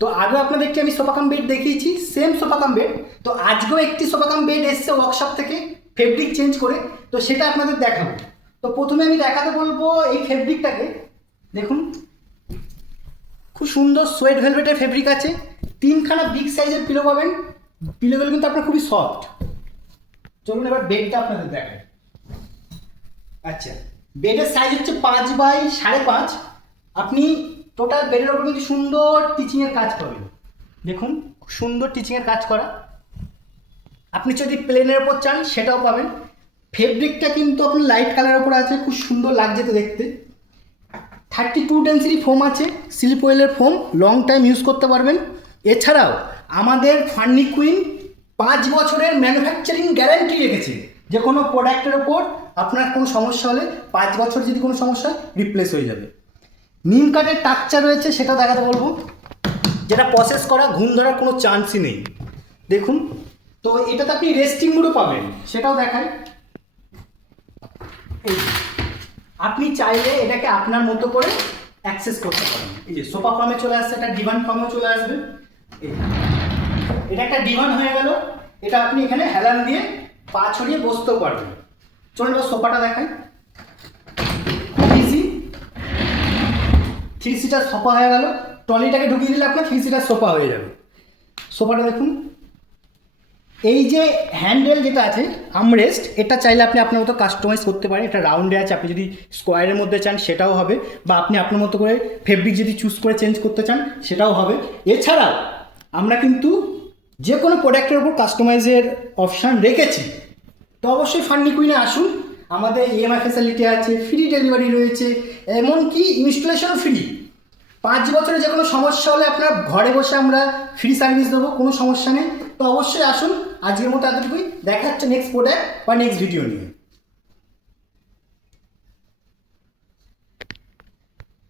তো আগেও আপনাদেরকে আমি সোফা কাম বেড দেখিয়েছি, সেম সোফা কাম বেড। তো আজকেও একটি সোফা কাম বেড এসছে ওয়ার্কশপ থেকে ফেব্রিক চেঞ্জ করে, তো সেটা আপনাদের দেখাবো। তো প্রথমে আমি দেখাতে বলবো এই ফেব্রিকটাকে। দেখুন, খুব সুন্দর সোয়েট ভেলভেটের ফেব্রিক আছে, তিনখানা বিগ সাইজের পিলো পাবেন। পিলোগুলো কিন্তু আপনার খুবই সফট। চলুন এবার বেডটা আপনাদের দেখাই। আচ্ছা, বেডের সাইজ হচ্ছে 5x5.5। আপনি টোটাল বেডের ওপর কিন্তু সুন্দর টিচিংয়ের কাজ পাবেন। দেখুন, খুব সুন্দর টিচিংয়ের কাজ করা। আপনি যদি প্লেনের ওপর চান সেটাও পাবেন। ফেব্রিকটা কিন্তু আপনার লাইট কালারের ওপর আছে, খুব সুন্দর লাগছে তো দেখতে। 32 ডেন্সিটি ফোম আছে, স্লিপ ওয়েলের ফোম, লং টাইম ইউজ করতে পারবেন। এছাড়াও আমাদের ফার্নি কুইন 5 বছরের ম্যানুফ্যাকচারিং গ্যারান্টি রেখেছে। যে কোনো প্রোডাক্টের ওপর আপনার কোনো সমস্যা হলে 5 বছর যদি কোনো সমস্যা হয় রিপ্লেস হয়ে যাবে। নিম কাঠের টাকচা রয়েছে, সেটা দেখাতে বলবো, যেটা প্রসেস করা, ঘুম ধরার কোনো চান্সই নেই। দেখুন, তো এটাতে আপনি রেস্টিং মোডও পাবেন, সেটাও দেখায়। এই আপনি চাইলে এটাকে আপনার মতো করে অ্যাক্সেস করতে পারেন। এই যে সোফা ফর্মে চলে আসছে, এটা ডিভান ফর্মেও চলে আসবে। এটা একটা ডিভান হয়ে গেল। এটা আপনি এখানে হেলান দিয়ে পা ছড়িয়ে বসতেও পারবেন। চলুন এবার সোফাটা দেখাই। খুব ইজি, 3 সিটার সোফা হয়ে গেল। ট্রলিটাকে ঢুকিয়ে দিলে আপনার 3 সিটার সোফা হয়ে যাবে। সোফাটা দেখুন, এই যে হ্যান্ডেল যেটা আছে আর্মরেস্ট, এটা চাইলে আপনি আপনার মতো কাস্টমাইজ করতে পারেন। এটা রাউন্ডে আছে, আপনি যদি স্কোয়ারের মধ্যে চান সেটাও হবে, বা আপনি আপনার মতো করে ফেব্রিক যদি চুজ করে চেঞ্জ করতে চান সেটাও হবে। এছাড়াও আমরা কিন্তু যে কোনো প্রোডাক্টের উপর কাস্টমাইজের অপশান রেখেছি। তো অবশ্যই ফার্নি কুইনে আসুন, আমাদের ইএমআই ফ্যাসিলিটি আছে, ফ্রি ডেলিভারি রয়েছে, এমনকি ইনস্টলেশনও ফ্রি। 5 বছরে যে কোনো সমস্যা হলে আপনার ঘরে বসে আমরা ফ্রি সার্ভিস দেবো, কোনো সমস্যা নেই। তো অবশ্যই আসুন। আজকের মতো এতটুকুই, দেখা হচ্ছে নেক্সট প্রোডাক্ট বা নেক্সট ভিডিও নিয়ে।